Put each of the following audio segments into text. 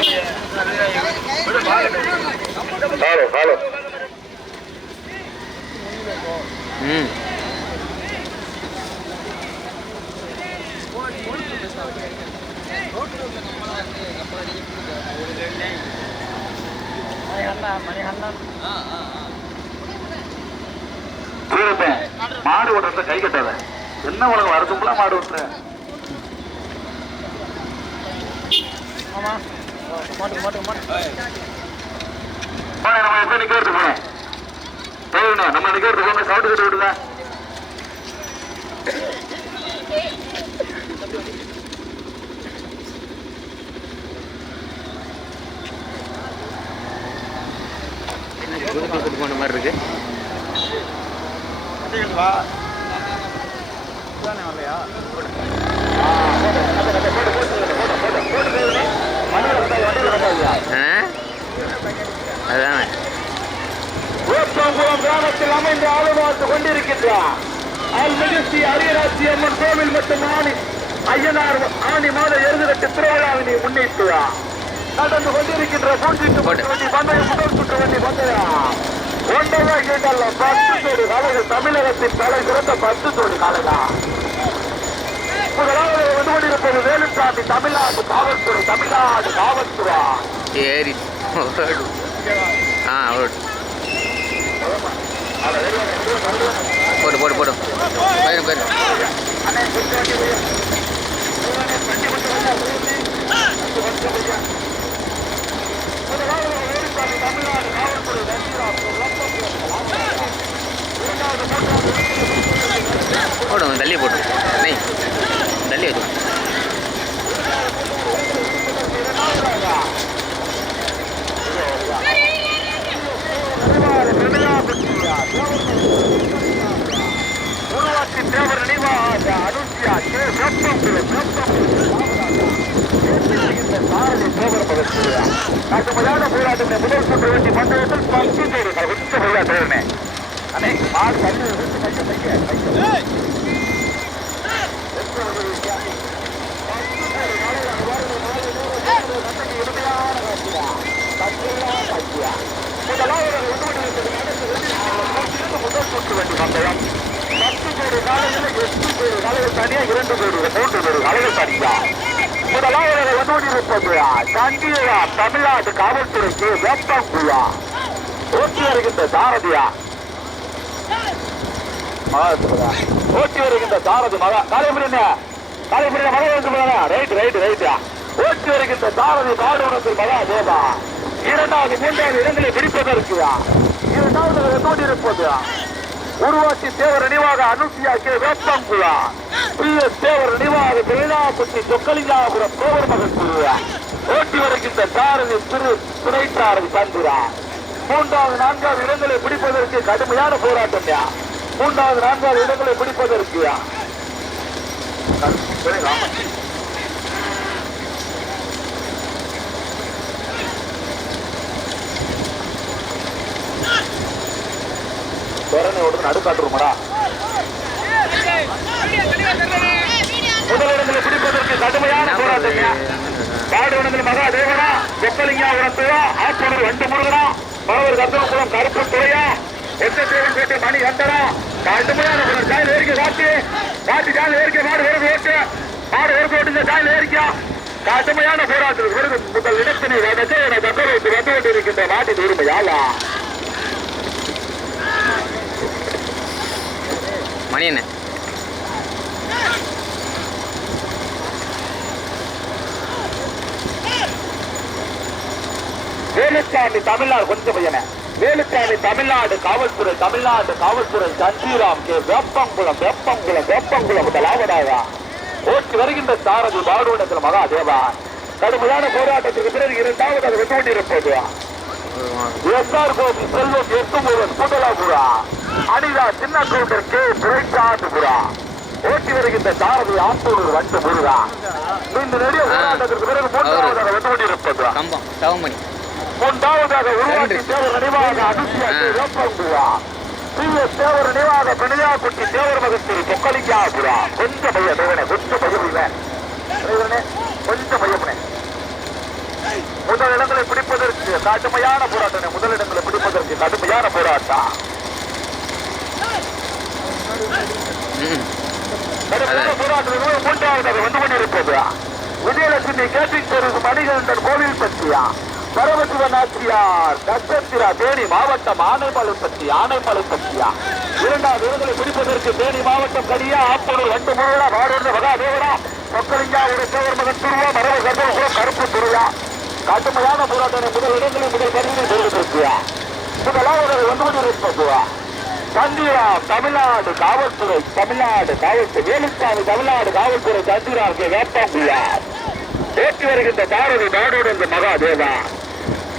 Hello hello மாடு ஓட்டுறத கை கட்டாத என்ன உலகம் வருதுங்களா மாடு ஓட்டுற நம்ம எப்ப நிக்கிறது போனோம் நம்ம நிக்கிறது போன சவுண்ட் கட்டு விடுதா போன மாதிரி இருக்கு அதான் கிராமத்தில் அமைந்து ஆளுநர் கொண்டிருக்கின்றார் அல்மிகிஸ்தி அரியராட்சி அம்மன் கோவில் மற்றும் ஐயனார் ஆணி மாத எருதுகட்டு திருவிழாவினை முன்னிட்டு நடந்து கொண்டிருக்கின்ற பூஞ்சிட்டு வண்டி பந்தயம் முதல் சுற்று வண்டி பந்தயம் ஒன்றரை கேட்டல்ல 10 கோடி காலைகள் தமிழகத்தின் தலை சிறந்த 10 கோடி காலைகளா முதலாவது வந்து கொண்டிருப்பது வேலுச்சாமி தமிழ்நாடு காவல்துறை தமிழ்நாடு காவல்துறை ஏறி போடு போடு போடு போயிடும் போயிடும் போடும் தள்ளி போட்டு நெய் தள்ளி வச்சு தேவர் நினைவாக அனுசியா கடுமையான போராட்டத்தை முதல் சுற்று வேண்டி மண்டலத்தில் 10 பேர் உச்ச போயா தேர்னே அண்ணே மாடு தள்ளி முதல் சுற்று வேண்டி மண்டலம் 10 பேர் காலையில் 8 பேர் காலையில் தனியா 2 பேர் 3 பேர் காலையில் தனியா முதலாவது வந்துகொண்டிருப்பது சண்டியா தமிழ்நாடு காவல்துறைக்கு வேப்பங்குழா ஓட்டி வருகின்ற சாரதியா ஓட்டி வருகின்ற சாரதி மகா காலைமுறை மகா வந்து ரைட் ரைட் ரைட்டா ஓட்டி வருகின்ற சாரதி பாடுவனத்தில் மகா தேவா 2வது 3வது இடங்களை பிடிப்பதற்கு 2வது வந்துகொண்டிருப்பது உருவாக்கி தேவர் நினைவாக அனுசியா கே வேப்பங்குழா PS தேவர் நினைவாக வேளாப்பட்டி சொக்கலிங்காபுரம் தேவர் மகன் குருவா ஓட்டி வருகின்ற சாரதி திரு துணை சாரதி சந்திரா 3வது 4வது இடங்களை பிடிப்பதற்கு கடுமையான போராட்டம் 3வது 4வது இடங்களை பிடிப்பதற்கு நடுக்காட்டுருமாடா முதலிடங்களை பிடிப்பதற்கு கடுமையான போராட்டம் பாடுவனத்தில் மகா தேவனா சொக்கலிங்காபுரத்துவா ஆப்பனூர் வண்டு முருகனா பரவர் கர்த்தகுளம் கருப்பு துறையா எத்தேவன் பேட்டை மணி கண்டனா கடுமையான ஜாயில் ஏறிக்கை காட்டி ஜாயில் ஏறிக்கை மாடு வருது ஓட்டு மாடு வருது ஓட்டு ஜாயில் ஏறிக்கா கடுமையான போராட்டத்தில் முதல் இடத்தினை கட்டளைக்கு வந்து கொண்டிருக்கின்ற நாட்டின் உரிமையாளா மணி என்ன வேலுச்சாமி தமிழ்நாடு கொஞ்சம் பையன வேலுச்சாமி தமிழ்நாடு காவல்துறை சந்திராம் கே வேப்பங்குளம் முதலாவதாக ஓட்டி வருகின்ற சாரதி பாடுவனத்தில் மகா தேவா கடுமையான போராட்டத்திற்கு பிறகு 2வது அது வெற்றி கொண்டிருப்பது SR கோபி செல்வம் எட்டுமுருகன் கூட்டலாபுரா அனிதா சின்ன கவுண்டர் கே பிரைசாதுபுரா ஓட்டி வருகின்ற சாரதி ஆப்பூர் வண்டு முருகா இந்த நெடிய போராட்டத்திற்கு பிறகு 3வது வெற்றி கொண்டிருப்பது 3வது உருவாக்கி தேவர் நினைவாக அனுசியா வேப்பங்குழா PS தேவர் நினைவாக பிணையாக்குட்டி தேவர் மகத்திரி சொக்கலிங்காபுரா கொஞ்சம் பையன் கொஞ்சம் பையன் கொஞ்சம் பையன் முதல் இடங்களை பிடிப்பதற்கு கடுமையான போராட்டம். முதல் இடங்களை பிடிப்பதற்கு கடுமையான போராட்டம். போராட்டம் மூன்றாவது வந்து கொண்டிருப்பது விஜயலட்சுமி கேட்டிங் சர்வீஸ் மணிகண்டன் கோவில் பற்றியா பரமசிவ நாச்சியார் நட்சத்திரா தேனி மாவட்டம் ஆனைமலை பற்றியா இரண்டாவது இடங்களை பிடிப்பதற்கு தேனி மாவட்டம் கடியா ஆப்பூர் வண்டு முருகா வாடூர் மகாதேவரா சொக்கலிங்கா ஒரு தேவர் மகன் துருவா மரபு கர்ப்பகுலம் கருப்பு துருவா கடுமையான போராட்டம். முதல் இடங்களில் முதல் பதிவு தெரிவித்திருக்கியா முதலாவது வந்து கொண்டிருப்பதுவா சந்திரா தமிழ்நாடு காவல்துறை வேலுசாமி தமிழ்நாடு காவல்துறை சந்திரா வேப்பங்குயார் ஓட்டி வருகின்ற பாரதி நாடோடு மகாதேவா.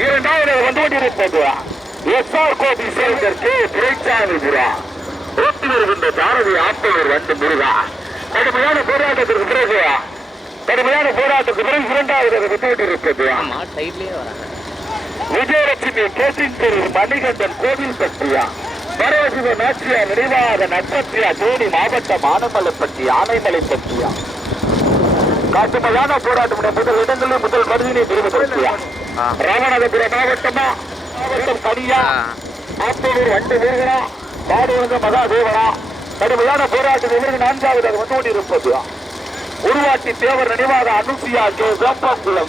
இரண்டாவது வந்து கொண்டிருப்பது எஸ்ஆர் கோபி சேகர் கே துரைசாமிபுரா ஓட்டி வருகின்ற பாரதி ஆப்பனூர் வண்டு முருகா. கடுமையான போராட்டத்திற்கு பிறகு இரண்டாவது வந்து கொண்டிருப்பது விஜயலட்சுமி கேட்டிங் சர்வீஸ் மணிகண்டன் கோவில் பற்றியா பரமசிவ நாச்சியார் நினைவாக நட்சத்திரா தேனி மாவட்டம் ஆனைமலை பற்றியா கடுமையான போராட்டம். முதல் இடங்களில் முதல் பகுதியினை பெறுவதற்கியா ராமநாதபுரம் மாவட்டம் கனியா ஆப்பூர் வண்டு வீரனா பாடுவங்க மகாதேவனா கடுமையான போராட்டத்தில் நான்காவது வந்து கொண்டிருப்பது உருவாட்டி தேவர் நினைவாக அனுசியா கே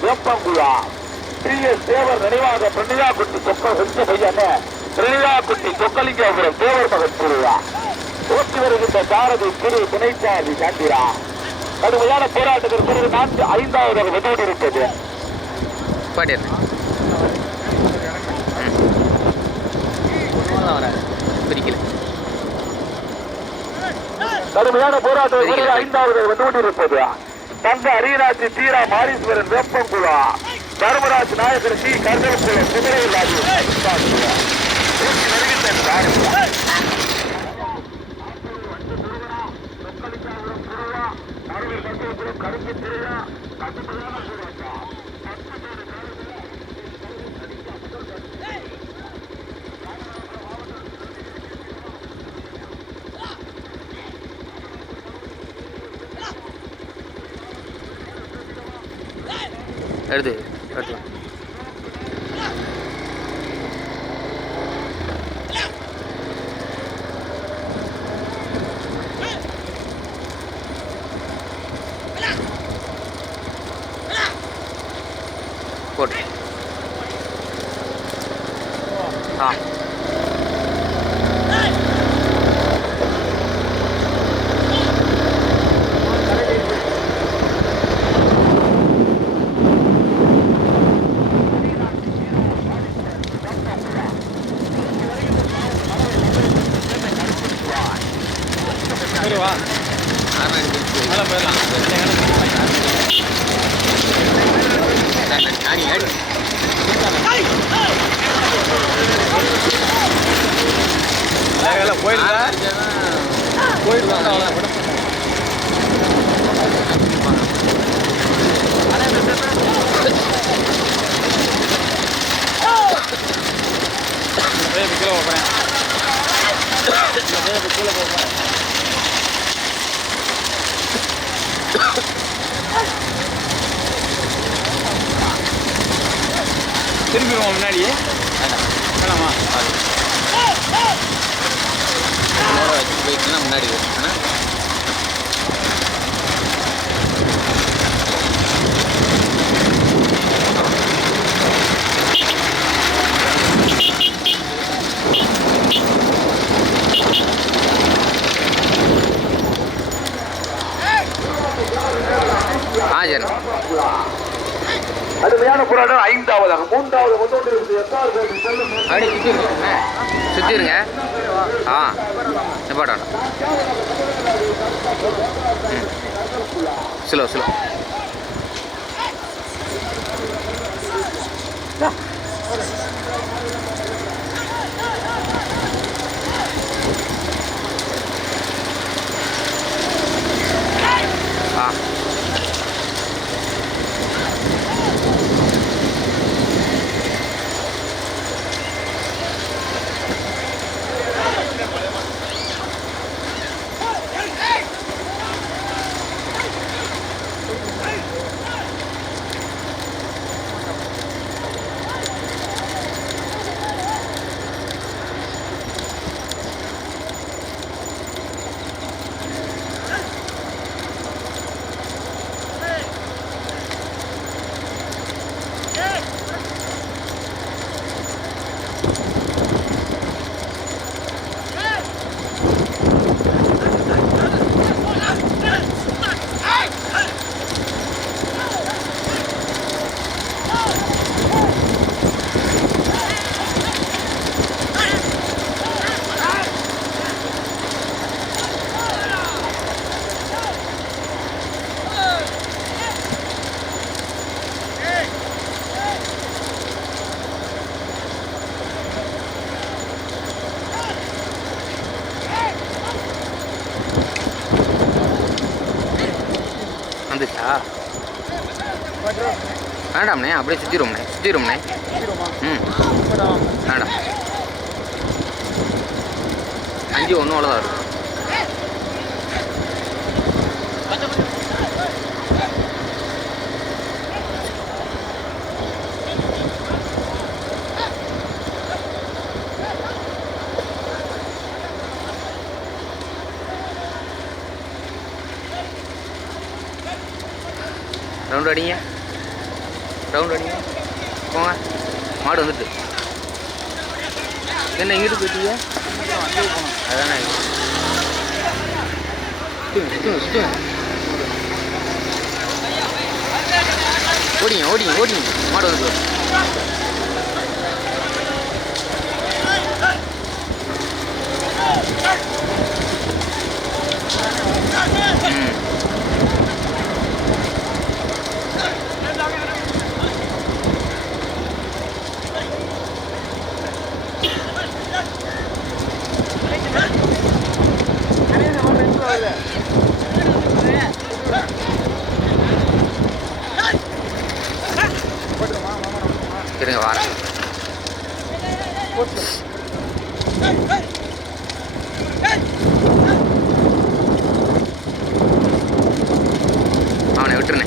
வேப்பங்குளம் PS தேவர் நினைவாக பிரணியாக்குட்டி சொக்கலிங்கபுரம் தேவர் மகன் திருவா ஓட்டி வருகின்ற சாரதி திரு துணைச்சாதி சாந்திரா. கடுமையான போராட்டத்திற்கு பிறகு ஐந்தாவது வெதோடு இருப்பது கடுமையான போராட்டத்திற்கு ஐந்தாவது வெதோடு இருப்பது தங்க அரியநாச்சி தீரா மாரீஸ்வரன் வேப்பங்குளா தர்மராஜ் நாயகர் சி கர்ணகுளம் குதிரையில் எடுத்து போட்டு திரும்பிடுவோம் முன்னாடியே வேணாமா வச்சுட்டு போயிட்டுனா முன்னாடி ஆனால் கடுமையான போராட்டம் ஐந்தாவதாக மூன்றாவது அப்படி சுற்றிடுங்க நிப்பாட்டணும் ஸ்லோ வேண்டாம்ண்ணே அப்படியே சுற்றிடும்ண்ணே ம் வேண்டாம் 5 ஒன்றும் அவ்வளோதான் இருக்கும். ரவுண்ட் அடிங்க போங்க. மாடு வந்துட்டு என்ன இங்கிட்டு போயிட்டீங்க? அதானே சுத்துங்க ஓடிங்க மாடு வந்துட்டு இருங்க வாரேன். அவனை விட்டுருண்ணே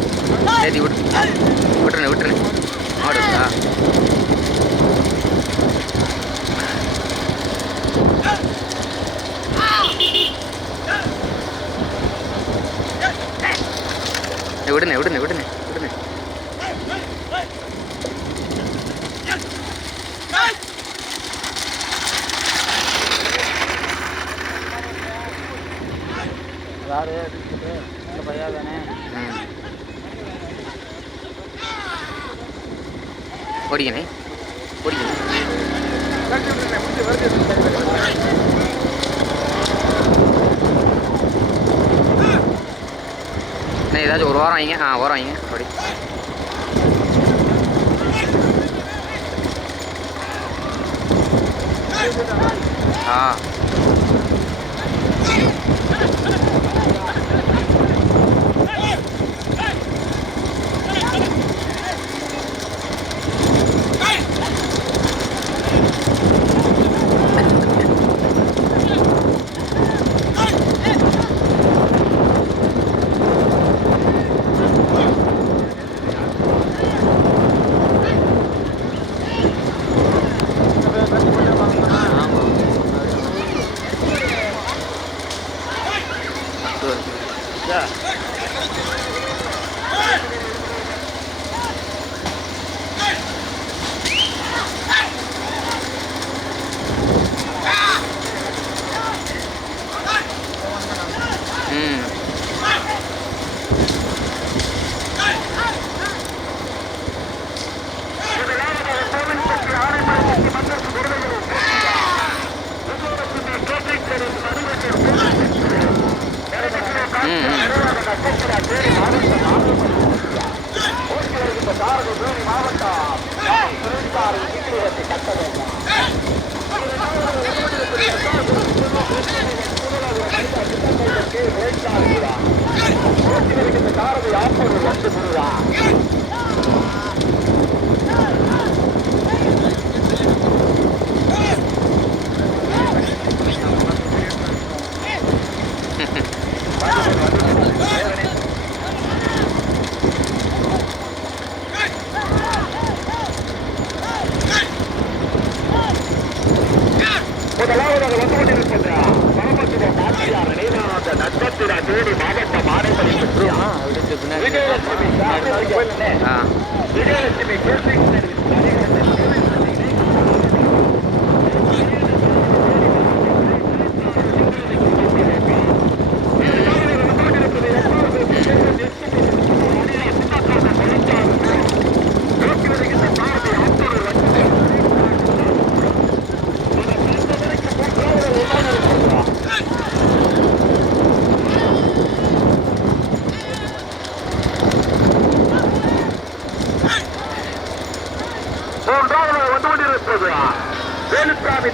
ஏற்றி விட்டுருண்ணே மாடு விடுண்ணே யாரு இந்த பையா தானே ஓடிக்கண்ணே ஏதாச்சும் ஒரு வாரம் வைங்க அப்படி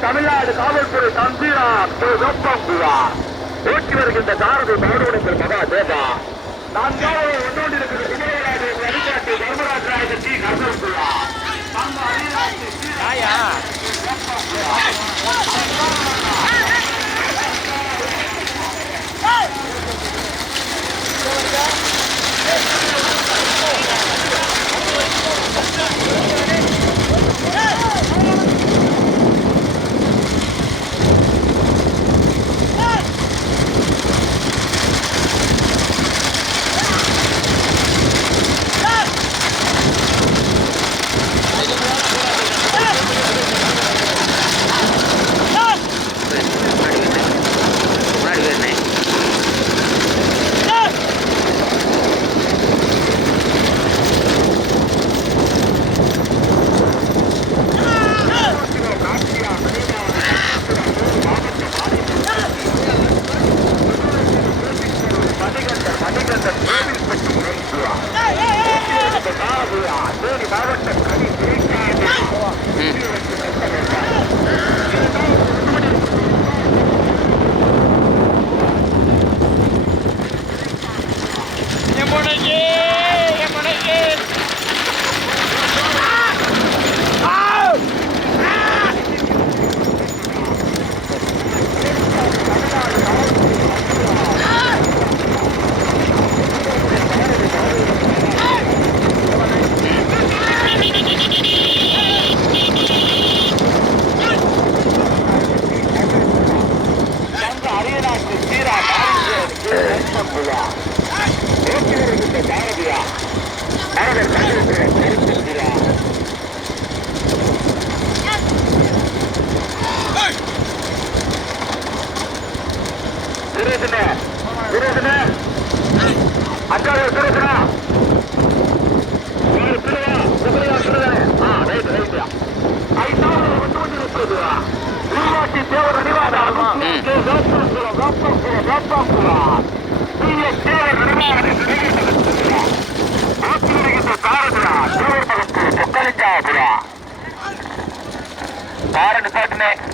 தமிழ்நாடு காவல்துறை தந்திரா ஓட்டி வருகின்ற சாரதி மாடுவனத்தில் மகா தேவா 4வது ஒன்றோடு இருக்கிற விஜயராஜ் வழிகாட்டி தர்மராஜ் நாயகர் டி கருணாசுரா தங்க அரியநாட்டு யாயா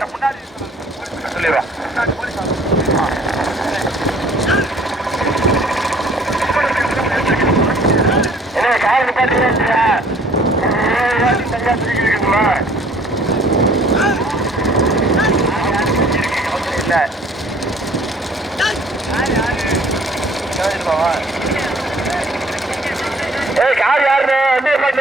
முன்னாடி வேணே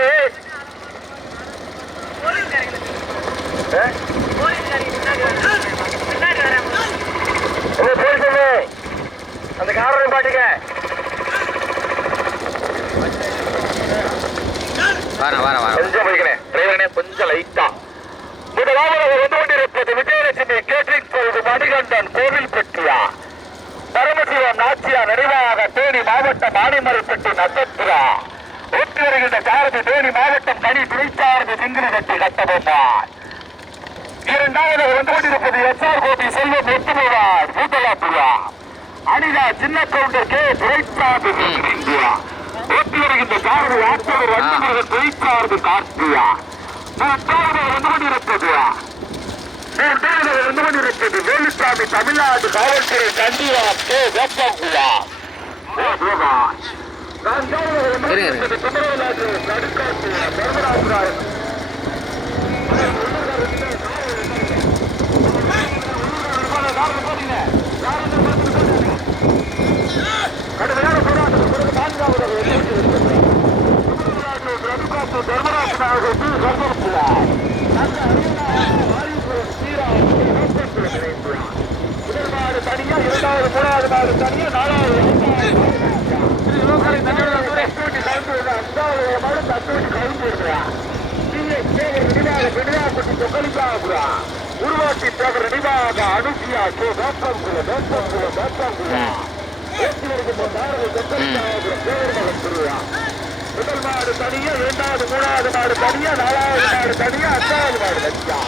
அந்த காரணம் பாட்டுக்க கொஞ்சம் போய்க்கிறேன் டிரைவரனே கொஞ்சம் லைட்டா முதலாவது வந்து கொண்டிருப்பது விஜயலட்சுமி கேட்டரிங் பொழுது மணிகண்டன் கோவில்பட்டியா பரமசிவம் நாச்சியா நினைவாக தேனி மாவட்டம் ஆணிமரைப்பட்டி நட்சத்திரா ஒட்டி வருகின்ற சாரதி தேனி மாவட்டம் கனி துணைச்சாரதி சிங்கிரிகட்டி கட்டபொம்மாள் இரண்டாவது வந்து கொண்டிருப்பது எஸ்ஆர் கோபி செல்வம் ஒத்துமுவார் பூத்தலாபுரா அனிதா சின்ன கவுண்டர் கே துறைச்சாரதி இந்தியா ஒட்டி வருகின்ற சாரதி ஆற்றவர் வண்டிமுருக துறைச்சாரதி கார்த்தியா மூன்றாவது வந்து கொண்டிருப்பது வேலுசாமி தமிழ்நாடு காவல்துறை சண்டியா கே வேப்பங்குளா கடுமையான போராட்டத்திற்கு முதல்மாடு தனியா இரண்டாவது மூணாவது மாடு தனியா நாலாவது மாடு தத்தூட்டி கழிந்து உருவாக்கி தவிர நிவாக அனுசியா கே வேப்பங்குளம் முதல் மாடு தனியா இரண்டாவது மூணாவது மாடு தனியா நாலாவது மாடு தனியா அஞ்சாவது மாடு தனியா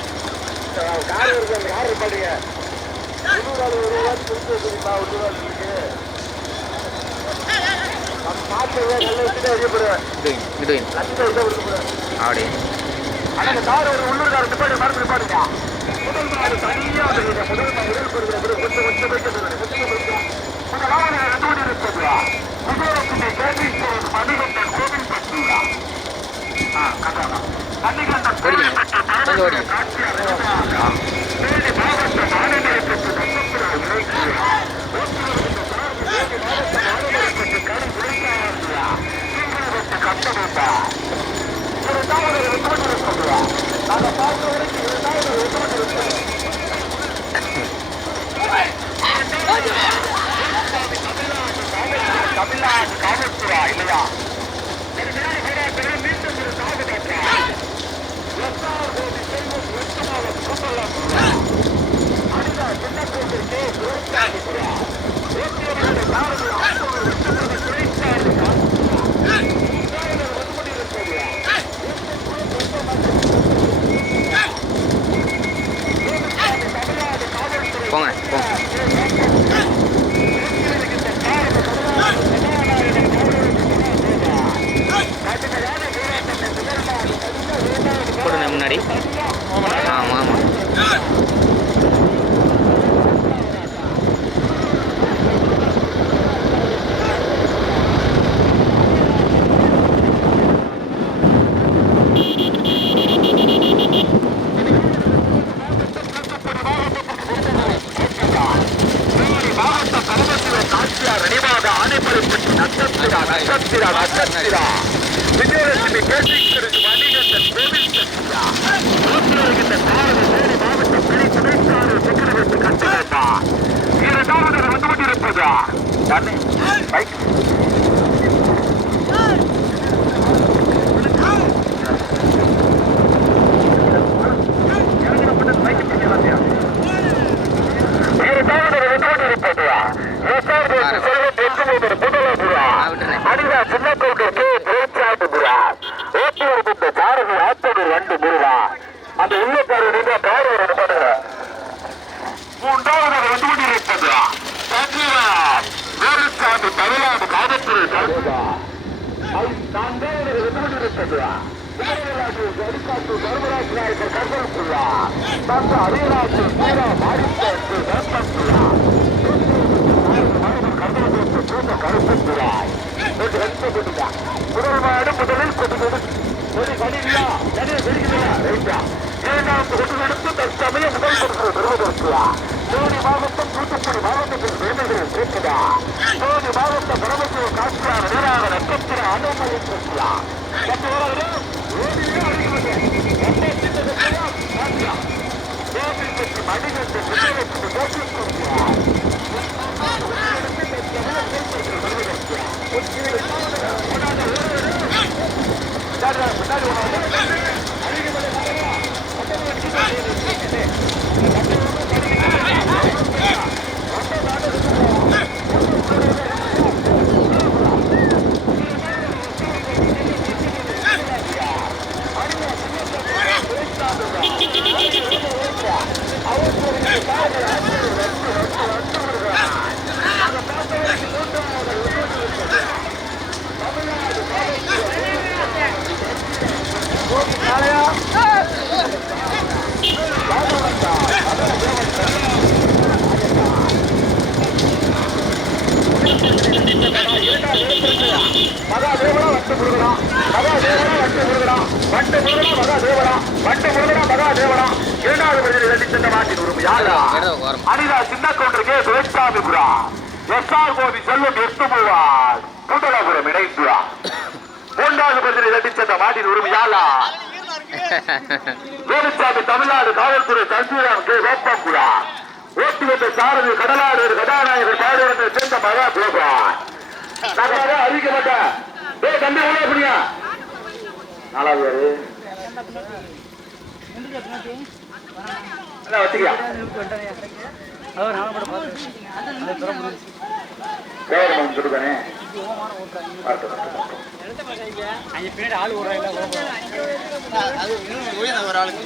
யாரு இருக்கு யாரு பாடுங்க உள்ளூர்காரத்து போய் மருந்து பாடுங்க முதல் மாடு தனியா முதல் மாடு மணிகண்டன் கோவில் பற்றி கொஞ்சம் ஓடிங்க. தமிழ்நாடு காவல்துறை இல்லையா போங்க போடுங்க முன்னாடி. ஆமாம் ஆமாம். விஜயலட்சுமி கேட்டிருக்கிறது வணிகத்தை கோவில் சக்தியா ஊற்றுகின்ற சாரதி தேடி மாவட்ட பிணை துணைச்சாரு செக்ரவரி கட்டுவேண்டா இரண்டாவது வந்து கொண்டிருப்பதா பைக் முதலில் தற்சமயம் முதல் பெறுவதற்கு தேனி மாவட்டம் தூத்துக்குடி மாவட்டத்தில் பெருமைகளில் சேர்க்குதா தேனி மாவட்ட பரமசிவ காட்சியான வீராக நட்சத்திர அனுமதி பெற்றா அனிதா சின்ன கவுண்டருக்கு துரைசாமிபுரா எஸ்ஆர் கோவி செல்வம் எட்டுமுவார் கூட்டலாபுரம் இணைப்புரா மூன்றாவது பகுதியில் இரட்டிச்சந்த மாட்டின் உரிமையாளா வேலுசாமி தமிழ்நாடு காவல்துறை சஞ்சீவன் கே வேப்பம்புரா ஓட்டி வந்த சாரதி கடலாடு கதாநாயகர் பாடுவதை சேர்ந்த மகா கோபால் நாங்க அறிவிக்க மாட்டேன் தம்பி உள்ள புரியா நாலாவது வச்சுக்கியா கொடுத்தானே பின்னாடி ஆள் ஒரு ஆளுக்கு